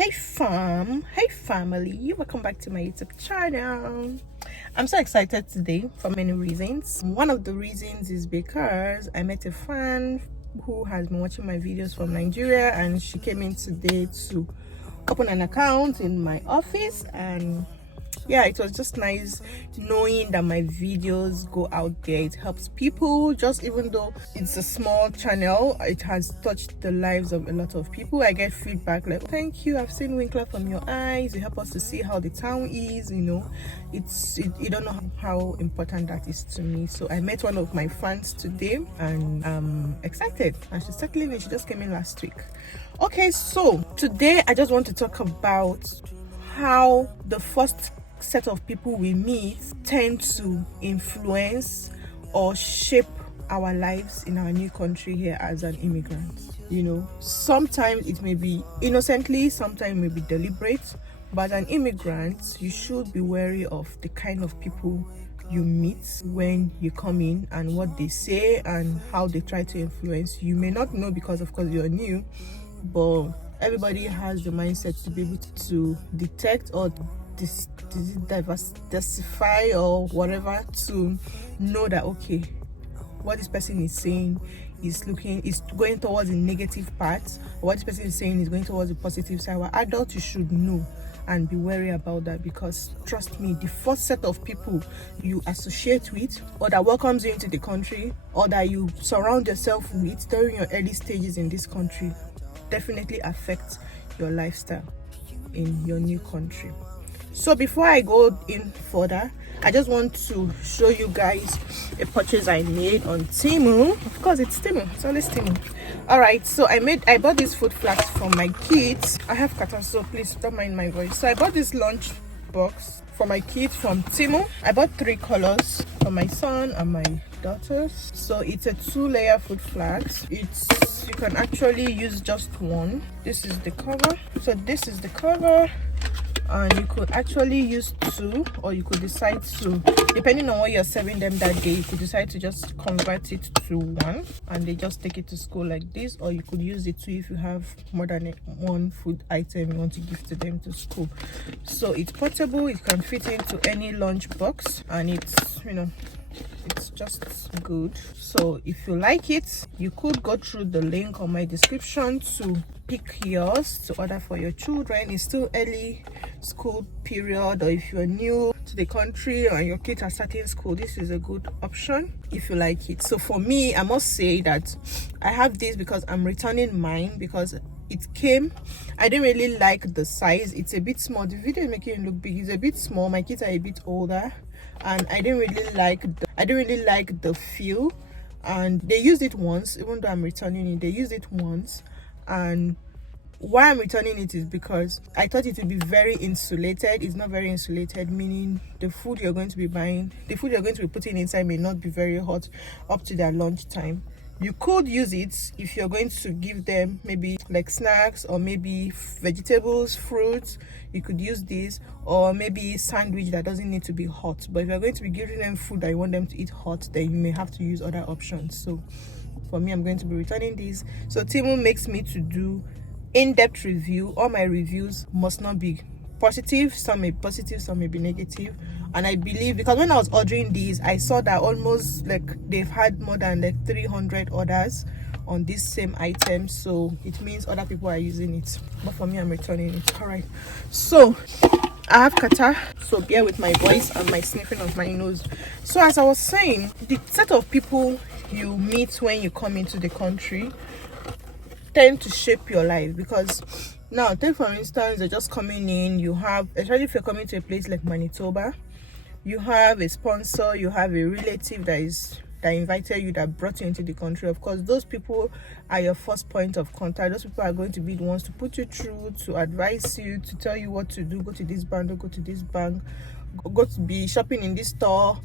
Hey fam, hey family, welcome back to my YouTube channel. I'm so excited today for many reasons. One of the reasons is because I met a fan who has been watching my videos from Nigeria, and she came in today to open an account in my office. And yeah, it was just nice knowing that my videos go out there. It helps people. Just even though it's a small channel, it has touched the lives of a lot of people. I get feedback like, thank you, I've seen Winkler from your eyes. You help us to see how the town is, you know. You don't know how important that is to me. So I met one of my fans today, and I'm excited, and she's settling in. She just came in last week. Okay, so today I just want to talk about how the first set of people we meet tend to influence or shape our lives in our new country here as an immigrant. You know, sometimes it may be innocently, sometimes it may be deliberate, but as an immigrant you should be wary of the kind of people you meet when you come in, and what they say and how they try to influence you. You may not know because of course you're new, but everybody has the mindset to be able to detect or diversify or whatever, to know that okay, what this person is saying is going towards the negative part, or what this person is saying is going towards the positive side. Well, adults, you should know and be wary about that, because trust me, the first set of people you associate with, or that welcomes you into the country, or that you surround yourself with during your early stages in this country, definitely affects your lifestyle in your new country. So before I go in further, I just want to show you guys a purchase I made on Temu. Of course, it's Temu. It's always Temu. All right, so I bought these food flasks for my kids. I have kata, so please don't mind my voice. So I bought this lunch box for my kids from Temu. I bought 3 colors for my son and my daughters. So it's a 2-layer food flask. You can actually use just one. This is the cover. So this is the cover. And you could actually use 2, or you could decide to, depending on what you're serving them that day, you could decide to just convert it to 1 and they just take it to school like this, or you could use it 2 if you have more than one food item you want to give to them to school. So it's portable, it can fit into any lunch box, and it's, you know, it's just good. So if you like it, you could go through the link on my description to pick yours to order for your children. It's still early school period, or if you're new to the country or your kids are starting school, this is a good option if you like it. So for me, I must say that I have this because I'm returning mine, because it came, I didn't really like the size. It's a bit small. The video is making it look big. It's a bit small. My kids are a bit older, and I didn't really like the feel. And they used it once, even though I'm returning it, they used it once. And why I'm returning it is because I thought it would be very insulated. It's not very insulated, meaning the food you're going to be putting inside may not be very hot up to their lunch time. You could use it if you're going to give them maybe like snacks, or maybe vegetables, fruits. You could use this, or maybe sandwich that doesn't need to be hot. But if you're going to be giving them food that you want them to eat hot, then you may have to use other options. So for me, I'm going to be returning this. So Temu makes me to do in-depth review. All my reviews must not be positive. Some may be positive, some may be negative. And I believe, because when I was ordering these, I saw that almost like they've had more than like 300 orders on this same item, so it means other people are using it. But for me, I'm returning it. All right, so I have kata, so bear with my voice and my sniffing of my nose. So as I was saying, the set of people you meet when you come into the country tend to shape your life. Because now, take for instance, they're just coming in, you have, especially if you're coming to a place like Manitoba, you have a sponsor, you have a relative that invited you, that brought you into the country. Of course, those people are your first point of contact. Those people are going to be the ones to put you through, to advise you, to tell you what to do. Go to this bank, don't go to this bank, go to be shopping in this store,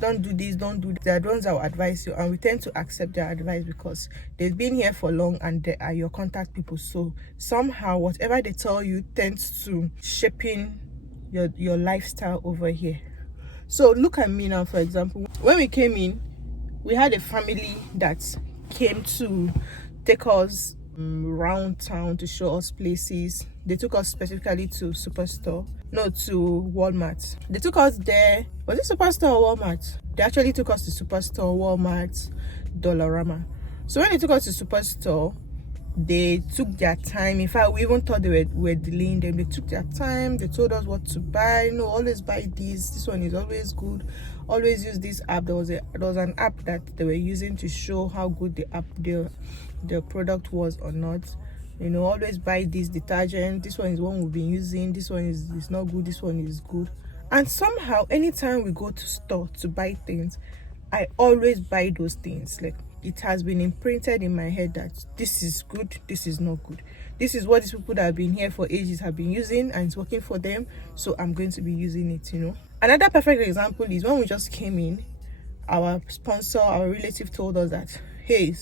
don't do this, don't do that. They're the ones that will advise you, and we tend to accept their advice because they've been here for long and they are your contact people. So somehow whatever they tell you tends to shaping your lifestyle over here. So look at me now, for example. When we came in, we had a family that came to take us around town to show us places. They took us specifically to Superstore, no, to Walmart. They took us there. Was it Superstore or Walmart? They actually took us to Superstore, Walmart, Dollarama. So when they took us to Superstore, they took their time. In fact, we even thought they were delaying them. They took their time. They told us what to buy. No, always buy this one is always good. Always use this app. There was an app that they were using to show how good the product was or not. You know, always buy this detergent. This one is one we've been using. This one is not good. This one is good. And somehow, anytime we go to store to buy things, I always buy those things. Like, it has been imprinted in my head that this is good, this is not good. This is what these people that have been here for ages have been using, and it's working for them, so I'm going to be using it, you know. Another perfect example is when we just came in, our sponsor, our relative told us that, hey,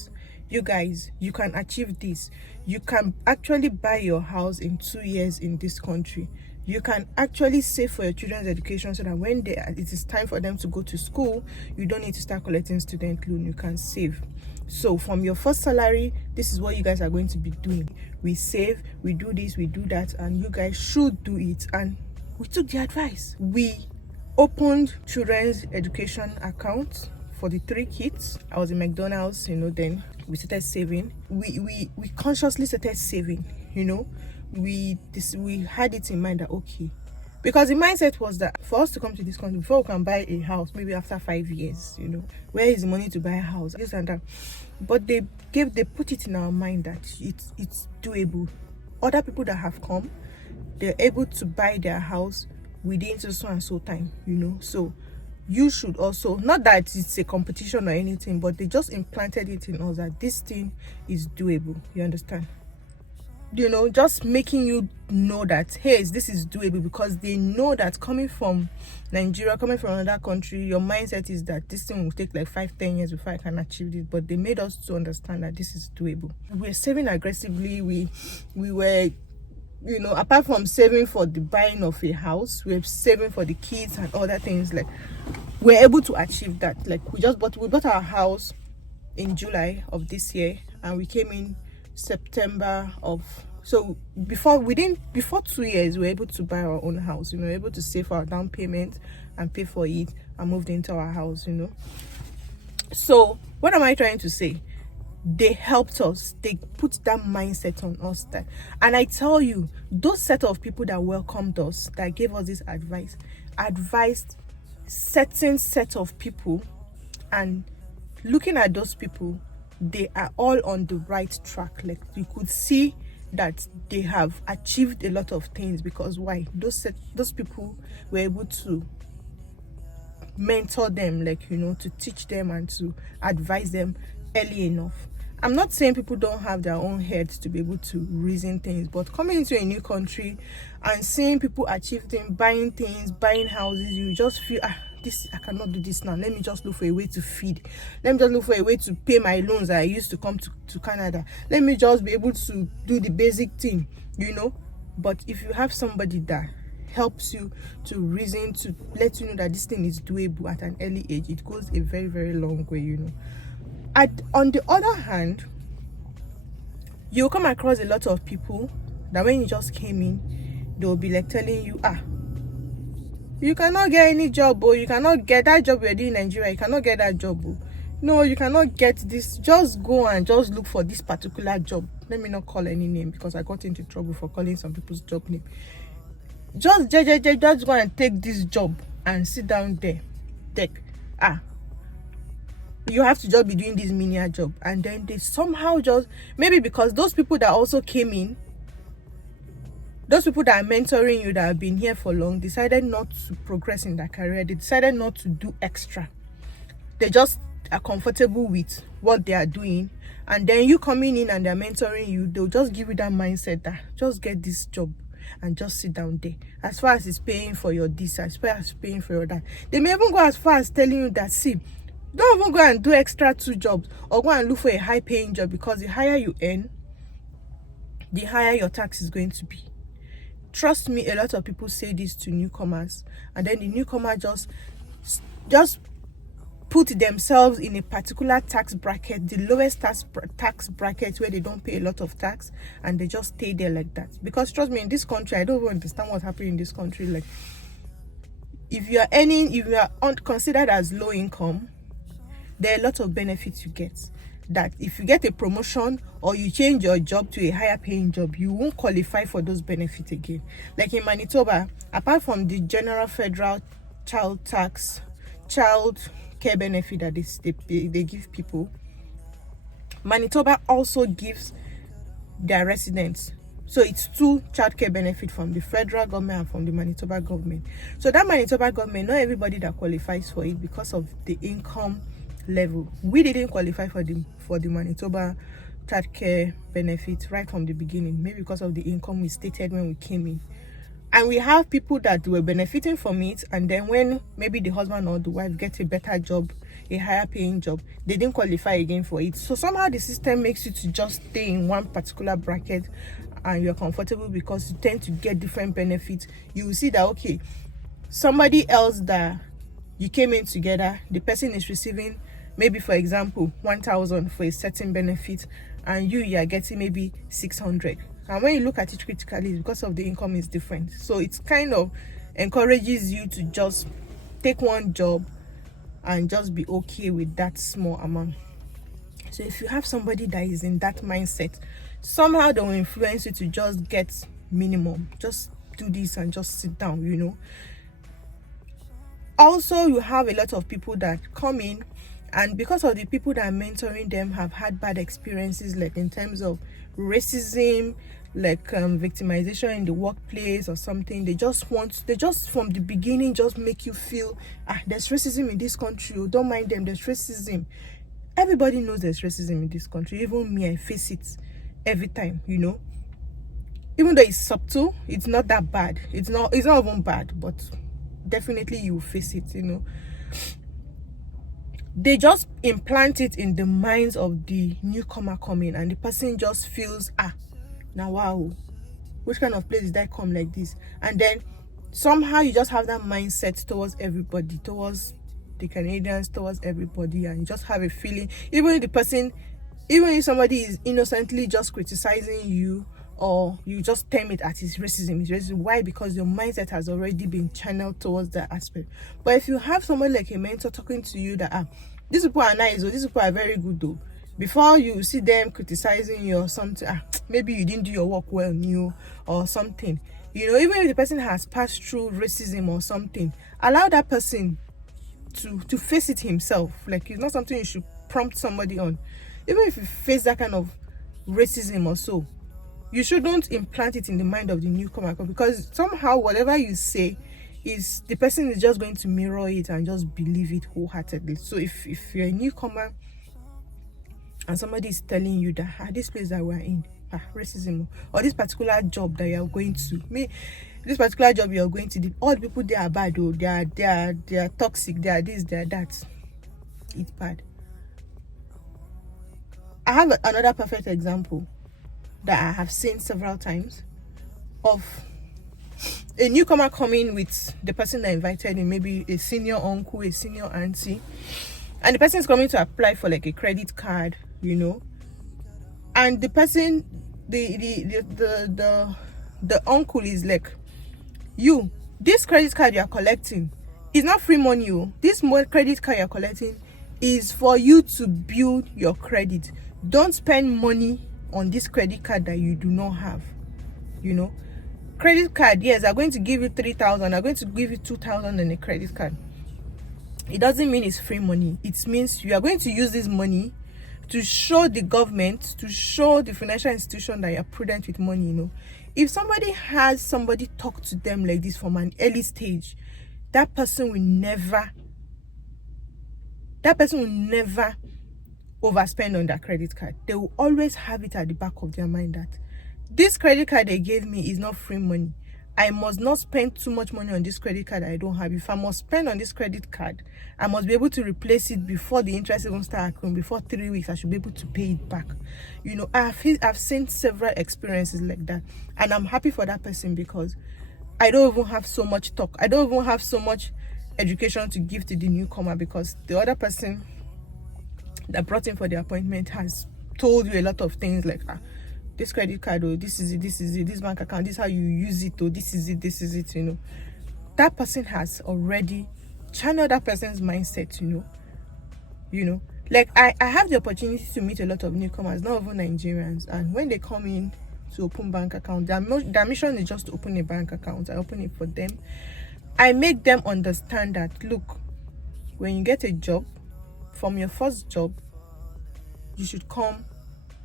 you guys, you can achieve this. You can actually buy your house in 2 years in this country. You can actually save for your children's education so that when it is time for them to go to school, you don't need to start collecting student loan. You can save. So from your first salary, this is what you guys are going to be doing. We save, we do this, we do that, and you guys should do it. And we took the advice. We opened children's education accounts for the 3 kids. I was in McDonald's, you know, then we started saving. We consciously started saving, you know. We had it in mind that, okay, because the mindset was that for us to come to this country, before we can buy a house, maybe after 5 years, you know, where is the money to buy a house, this and that. But they put it in our mind that it's doable. Other people that have come, they're able to buy their house within so and so time, you know. So you should also, not that it's a competition or anything, but they just implanted it in us that this thing is doable. You understand? You know, just making you know that, hey, this is doable, because they know that coming from Nigeria, coming from another country, your mindset is that this thing will take like 5-10 years before I can achieve this. But they made us to understand that this is doable. We're saving aggressively. We were, you know, apart from saving for the buying of a house, we're saving for the kids and other things. Like, we're able to achieve that. Like, we bought our house in July of this year, and we came in September of, so before 2 years we were able to buy our own house, you know, able to save our down payment and pay for it and moved into our house, you know. So what am I trying to say? They helped us. They put that mindset on us. That, and I tell you, those set of people that welcomed us, that gave us this advice, advised certain set of people, and looking at those people, they are all on the right track. Like, you could see that they have achieved a lot of things. Because why? Those people were able to mentor them, like, you know, to teach them and to advise them early enough. I'm not saying people don't have their own heads to be able to reason things, but coming into a new country and seeing people achieve things, buying things, buying houses, you just feel, I cannot do this now. Let me just look for a way to feed. Let me just look for a way to pay my loans that I used to come to Canada. Let me just be able to do the basic thing, you know. But if you have somebody that helps you to reason, to let you know that this thing is doable at an early age, it goes a very, very long way, you know. On the other hand, you'll come across a lot of people that when you just came in, they'll be like telling you, you cannot get any job, or you cannot get that job you're doing in Nigeria, you cannot get that job. No, you cannot get this. Just go and just look for this particular job. Let me not call any name, because I got into trouble for calling some people's job name. Just go and take this job and sit down there. You have to just be doing this menial job. And then they somehow just, maybe because those people that also came in, those people that are mentoring you, that have been here for long, decided not to progress in their career. They decided not to do extra. They just are comfortable with what they are doing. And then you coming in and they're mentoring you, they'll just give you that mindset that just get this job and just sit down there. As far as it's paying for your this, as far as it's paying for your that. They may even go as far as telling you that, see, don't even go and do extra 2 jobs, or go and look for a high paying job, because the higher you earn, the higher your tax is going to be. Trust me, a lot of people say this to newcomers, and then the newcomer just put themselves in a particular tax bracket, the lowest tax bracket, where they don't pay a lot of tax, and they just stay there like that. Because trust me, in this country, I don't even understand what's happening in this country. Like, if you are considered as low income, there are a lot of benefits you get. That if you get a promotion or you change your job to a higher paying job, you won't qualify for those benefits again. Like in Manitoba, apart from the general federal child care benefit that they give people, Manitoba also gives their residents. So it's 2 childcare benefit from the federal government and from the Manitoba government. So that Manitoba government, not everybody that qualifies for it because of the income level. We didn't qualify for the Manitoba childcare benefit right from the beginning, maybe because of the income we stated when we came in. And we have people that were benefiting from it, and then when maybe the husband or the wife gets a better job, a higher paying job, they didn't qualify again for it. So somehow the system makes you to just stay in one particular bracket, and you're comfortable because you tend to get different benefits. You will see that, okay, somebody else that you came in together, the person is receiving maybe, for example, 1,000 for a certain benefit, and you are getting maybe 600. And when you look at it critically, it's because of the income is different. So it kind of encourages you to just take one job and just be okay with that small amount. So if you have somebody that is in that mindset, somehow they will influence you to just get minimum, just do this and just sit down. Also, you have a lot of people that come in, and because of the people that are mentoring them have had bad experiences, like in terms of racism, like victimization in the workplace or something, they just from the beginning just make you feel, there's racism in this country, don't mind them, there's racism. Everybody knows there's racism in this country. Even me, I face it every time. Even though it's subtle, it's not that bad. It's not even bad, but definitely you face it. They just implant it in the minds of the newcomer coming, and the person just feels, now wow, which kind of place did I come like this? And then somehow you just have that mindset towards everybody, towards the Canadians, towards everybody, and you just have a feeling, even if somebody is innocently just criticizing you, or you just term it as it's racism. Why? Because your mindset has already been channeled towards that aspect. But if you have somebody like a mentor talking to you that these people are nice, or these people are very good though, before you see them criticizing you or something, maybe you didn't do your work well, or something, even if the person has passed through racism or something, allow that person to face it himself. Like, it's not something you should prompt somebody on. Even if you face that kind of racism or so, you shouldn't implant it in the mind of the newcomer, because somehow whatever you say is, the person is just going to mirror it and just believe it wholeheartedly. So if you're a newcomer and somebody is telling you that this place that we're in, racism, or this particular job that you're going to, this particular job you're going to, all the people there are bad, they are toxic, they are this, they are that, it's bad. I have another perfect example that I have seen several times of a newcomer coming with the person that invited him, maybe a senior uncle, a senior auntie, and the person is coming to apply for like a credit card, and the person, the uncle is like, this credit card you're collecting is not free money. This credit card you're collecting is for you to build your credit. Don't spend money on this credit card that you do not have. Credit card, yes, they're going to give you 3,000, they're going to give you 2,000 on a credit card. It doesn't mean it's free money. It means you are going to use this money to show the government, to show the financial institution that you're prudent with money. If somebody has somebody talk to them like this from an early stage, that person will never overspend on that credit card. They will always have it at the back of their mind that this credit card they gave me is not free money. I must not spend too much money on this credit card I don't have. If I must spend on this credit card, I must be able to replace it before the interest even starts accruing. Before 3 weeks, I should be able to pay it back. I've seen several experiences like that, and I'm happy for that person, because I don't even have so much talk. I don't even have so much education to give to the newcomer, because the other person that brought in for the appointment has told you a lot of things like, this credit card, or this is it, this bank account, this is how you use it, or this is it, that person has already channeled that person's mindset, like I have the opportunity to meet a lot of newcomers, not even Nigerians, and when they come in to open bank account, their mission is just to open a bank account. I open it for them. I make them understand that, look, when you get a job, from your first job, you should come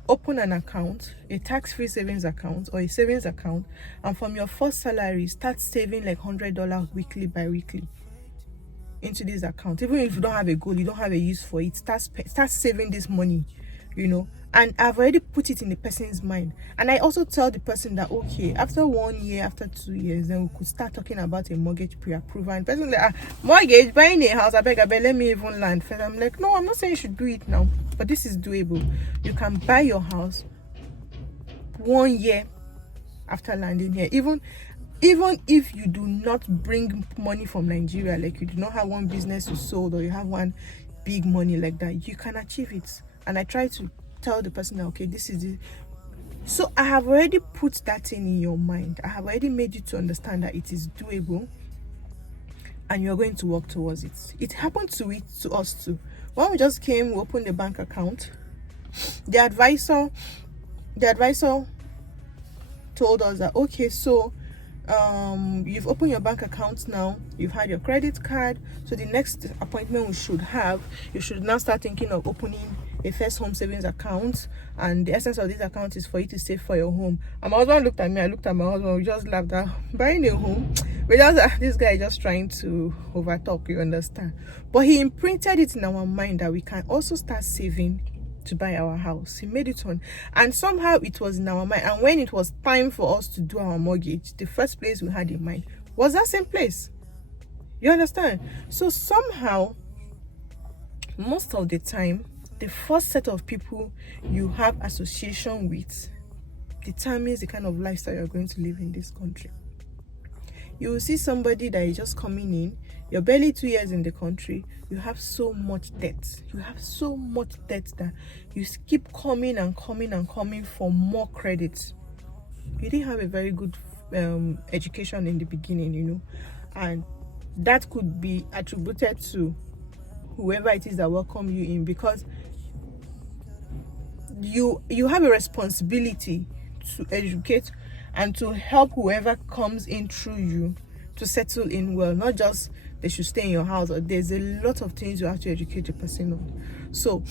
open an account, a tax-free savings account or a savings account, and from your first salary, start saving like $100 weekly by weekly into this account. Even if you don't have a goal, you don't have a use for it, start saving this money, and I've already put it in the person's mind. And I also tell the person that, okay, after 1 year, after 2 years, then we could start talking about a mortgage pre-approval. And the person like, mortgage, buying a house, I beg, let me even land first. I'm like, no, I'm not saying you should do it now, but this is doable. You can buy your house 1 year after landing here. Even if you do not bring money from Nigeria, like you do not have one business you sold, or you have one big money like that, you can achieve it. And I try to tell the person that, okay, this is it. So I have already put that thing in your mind. I have already made you to understand that it is doable, and you're going to work towards it. It happened to us too. When we just came, we opened a bank account. The advisor told us that, okay, so you've opened your bank account now, you've had your credit card, so the next appointment you should now start thinking of opening a first home savings account, and the essence of this account is for you to save for your home. And my husband looked at me, I looked at my husband, we just laughed at buying a home. We just this guy is just trying to overtalk, you understand? But he imprinted it in our mind that we can also start saving to buy our house. He made it on, and somehow it was in our mind. And when it was time for us to do our mortgage, the first place we had in mind was that same place. You understand? So somehow, most of the time, the first set of people you have association with determines the kind of lifestyle you're going to live in this country. You will see somebody that is just coming in, you're barely 2 years in the country, you have so much debt. You have so much debt that you keep coming and coming for more credit. You didn't have a very good education in the beginning, and that could be attributed to whoever it is that welcomed you in, because you have a responsibility to educate and to help whoever comes in through you to settle in well, not just they should stay in your house. Or there's a lot of things you have to educate the person on. So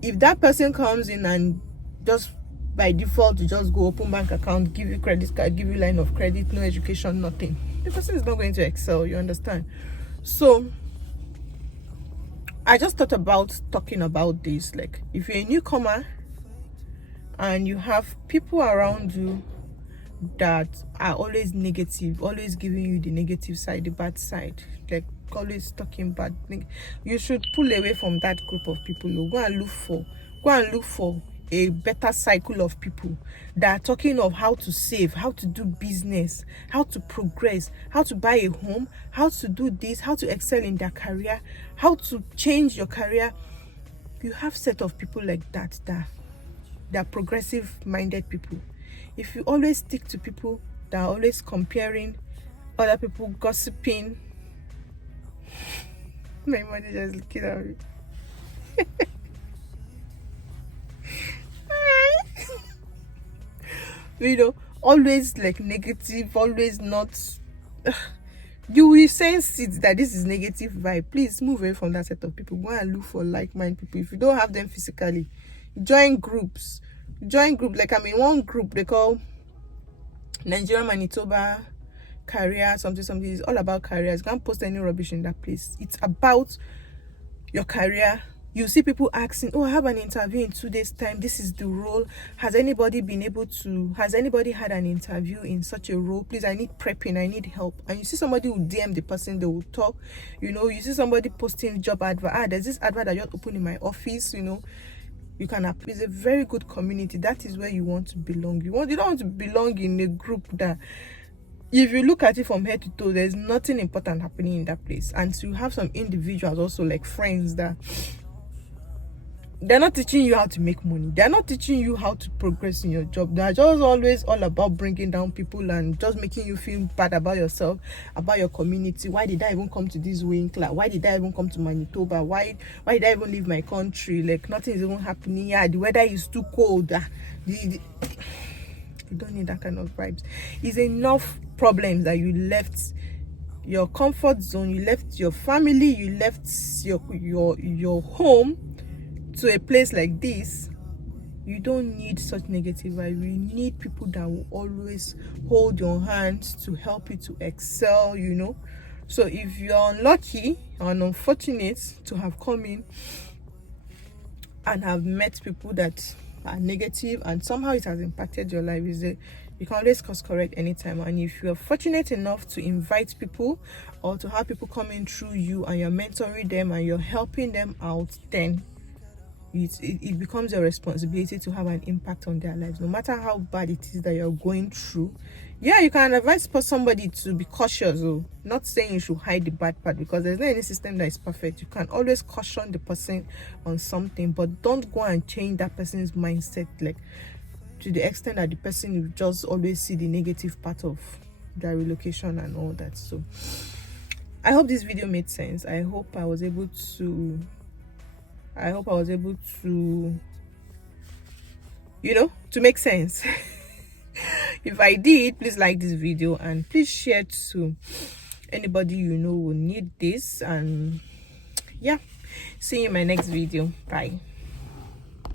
if that person comes in and just by default you just go open bank account, give you credit card, give you line of credit, no education, nothing, the person is not going to excel, you understand? So I just thought about talking about this. Like, if you're a newcomer and you have people around you that are always negative, always giving you the negative side, the bad side, like always talking bad things, you should pull away from that group of people. Go and look for a better cycle of people that are talking of how to save, how to do business, how to progress, how to buy a home, how to do this, how to excel in their career, how to change your career. You have set of people like that are progressive minded people. If you always stick to people that are always comparing other people, gossiping, my manager is looking at me. Always like negative, always not. You will sense it that this is negative vibe. Please move away from that set of people. Go and look for like-minded people. If you don't have them physically, join groups. Like, I'm in one group they call Nigeria Manitoba Career something. It's all about careers. You can't post any rubbish in that place. It's about your career. You see people asking, oh, I have an interview in 2 days time, this is the role. Has anybody had an interview in such a role? Please, I need prepping, I need help. And you see somebody who DM the person, they will talk. You see somebody posting job advert. There's this advert that just opened in my office. You can apply. It's a very good community. That is where you want to belong. You don't want to belong in a group that if you look at it from head to toe, there's nothing important happening in that place. And so you have some individuals also, like friends, that they're not teaching you how to make money. They're not teaching you how to progress in your job. They're just always all about bringing down people and just making you feel bad about yourself, about your community. Why did I even come to this wing class? Why did I even come to Manitoba? Why did I even leave my country? Like, nothing is even happening. Yeah, the weather is too cold. You don't need that kind of vibes. It's enough problems that you left your comfort zone, you left your family, you left your home to a place like this. You don't need such negative vibe. You need people that will always hold your hand to help you to excel, you know. So if you're unlucky and unfortunate to have come in and have met people that are negative and somehow it has impacted your life, you can always course correct anytime. And if you're fortunate enough to invite people or to have people coming through you and you're mentoring them and you're helping them out, then it becomes your responsibility to have an impact on their lives, no matter how bad it is that you're going through. Yeah, you can advise somebody to be cautious, or not saying you should hide the bad part, because there's not any system that is perfect. You can always caution the person on something, but don't go and change that person's mindset, like to the extent that the person will just always see the negative part of their relocation and all that. So I hope this video made sense. I hope I was able to to make sense. If I did, please like this video and please share to anybody you know will need this. And yeah, see you in my next video. Bye.